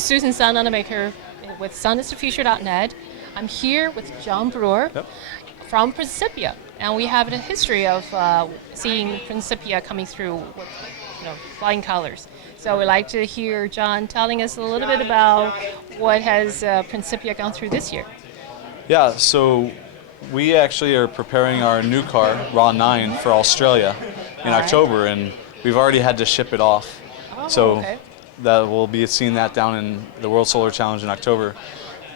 is Susan Sun Nunamaker with sunisthefuture.net. I'm here with John Broere from Principia, and we have a history of seeing Principia coming through with flying colors. So we'd like to hear John telling us a little bit about what has Principia gone through this year. Yeah, so we actually are preparing our new car, RAW 9, for Australia in October, and we've already had to ship it off. That we'll be seeing that down in the World Solar Challenge in October.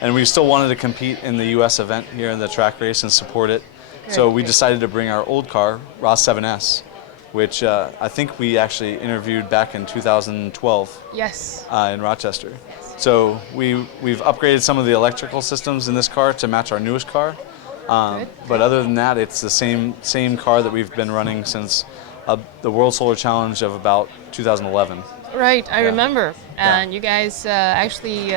And we still wanted to compete in the U.S. event here in the track race and support it. So we decided to bring our old car, RAW 7S, which I think we actually interviewed back in 2012 in Rochester. So we've upgraded some of the electrical systems in this car to match our newest car. But other than that, it's the same car that we've been running since the World Solar Challenge of about 2011. Right, I remember. And you guys actually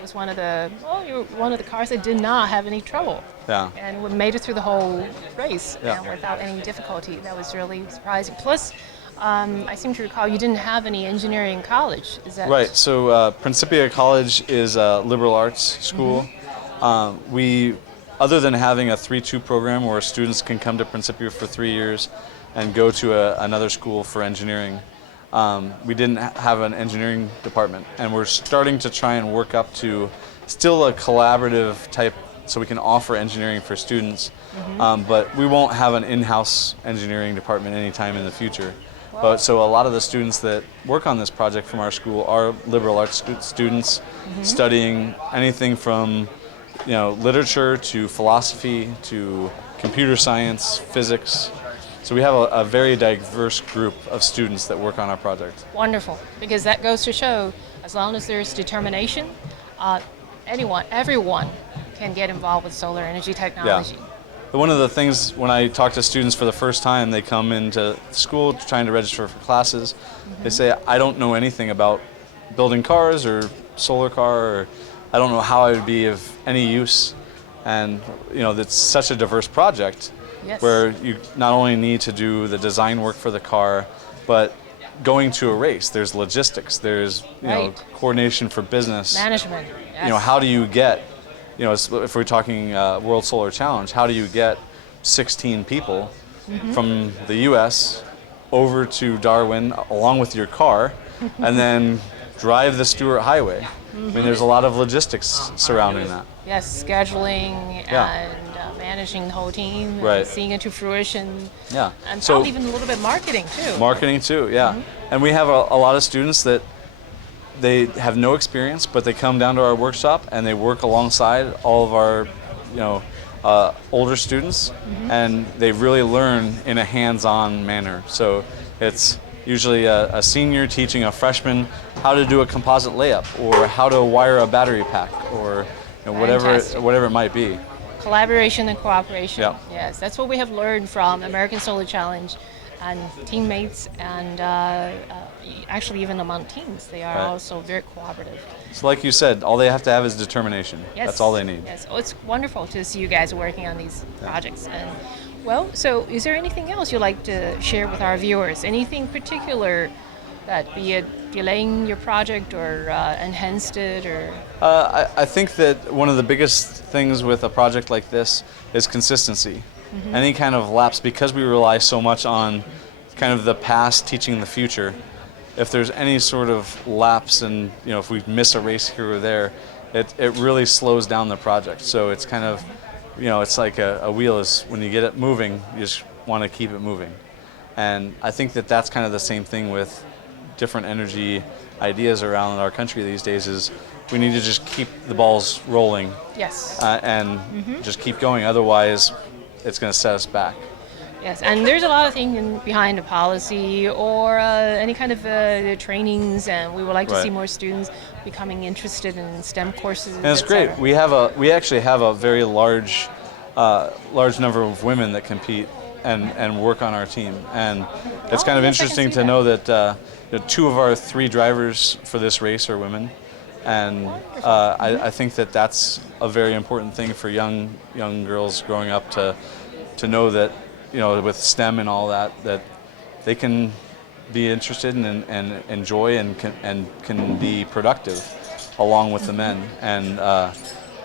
was one of the cars that did not have any trouble. Yeah. And we made it through the whole race and without any difficulty. That was really surprising. Plus, I seem to recall you didn't have any engineering college. Is that right? So Principia College is a liberal arts school. We, other than having a 3-2 program where students can come to Principia for 3 years and go to another school for engineering, we didn't have an engineering department, and we're starting to try and work up to still a collaborative type so we can offer engineering for students, but we won't have an in-house engineering department anytime in the future. But so a lot of the students that work on this project from our school are liberal arts students studying anything from literature to philosophy to computer science, physics. So we have a very diverse group of students that work on our project. Wonderful, because that goes to show as long as there's determination, everyone can get involved with solar energy technology. Yeah. One of the things when I talk to students for the first time, they come into school trying to register for classes, they say, I don't know anything about building cars or solar car, or I don't know how I would be of any use. And it's such a diverse project. Where you not only need to do the design work for the car, but going to a race, there's logistics, there's coordination for business. Management. How do you get, if we're talking World Solar Challenge, how do you get 16 people from the U.S. over to Darwin along with your car and then drive the Stewart Highway? I mean, there's a lot of logistics surrounding that. Yes, scheduling and managing the whole team, and seeing it to fruition. Yeah. And probably even a little bit marketing too. Marketing too, yeah. And we have a lot of students that they have no experience, but they come down to our workshop and they work alongside all of our older students, and they really learn in a hands-on manner. So it's usually a senior teaching a freshman how to do a composite layup, or how to wire a battery pack, or whatever it might be. Collaboration and cooperation. Yeah. Yes, that's what we have learned from American Solar Challenge, and teammates, and actually even among teams, they are also very cooperative. So like you said, all they have to have is determination. Yes. That's all they need. Yes, it's wonderful to see you guys working on these projects. And so is there anything else you'd like to share with our viewers? Anything particular that, be it delaying your project or enhanced it, or? I think that one of the biggest things with a project like this is consistency. Any kind of lapse, because we rely so much on kind of the past teaching the future. If there's any sort of lapse, and if we miss a race here or there, it really slows down the project. So it's kind of, it's like a wheel is, when you get it moving, you just want to keep it moving. And I think that that's kind of the same thing with different energy ideas around our country these days, is we need to just keep the balls rolling. Yes. And just keep going, otherwise it's going to set us back. Yes, and there's a lot of things behind the policy or any kind of trainings, and we would like to see more students becoming interested in STEM courses. And it's great. We actually have a very large number of women that compete and work on our team, and it's kind of interesting to know that 2 of our 3 drivers for this race are women, and I think that that's a very important thing for young girls growing up to know that, with STEM and all that they can be interested and enjoy and can be productive. along with the men. And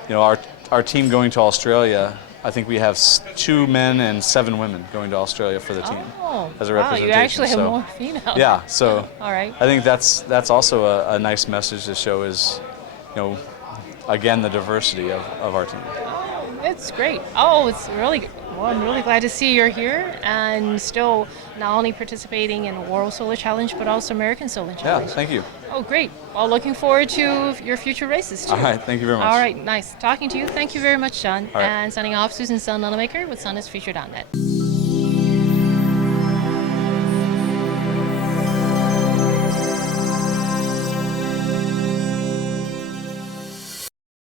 you know, our team going to Australia, I think we have 2 men and 7 women going to Australia for the team as a wow, representation. you actually have So, more females. yeah, so All right. I think that's also a nice message to show is, you know, again, the diversity of our team. It's great. Oh, it's really good. Well, I'm really glad to see you're here and still not only participating in World Solar Challenge, but also American Solar Yeah, Challenge. thank you. Oh, great. Well, looking forward to your future races, too. All right, thank you very much. All right, nice talking to you. Thank you very much, John. All right. And signing off, Susan Sun Nunamaker with sunisthefuture.net.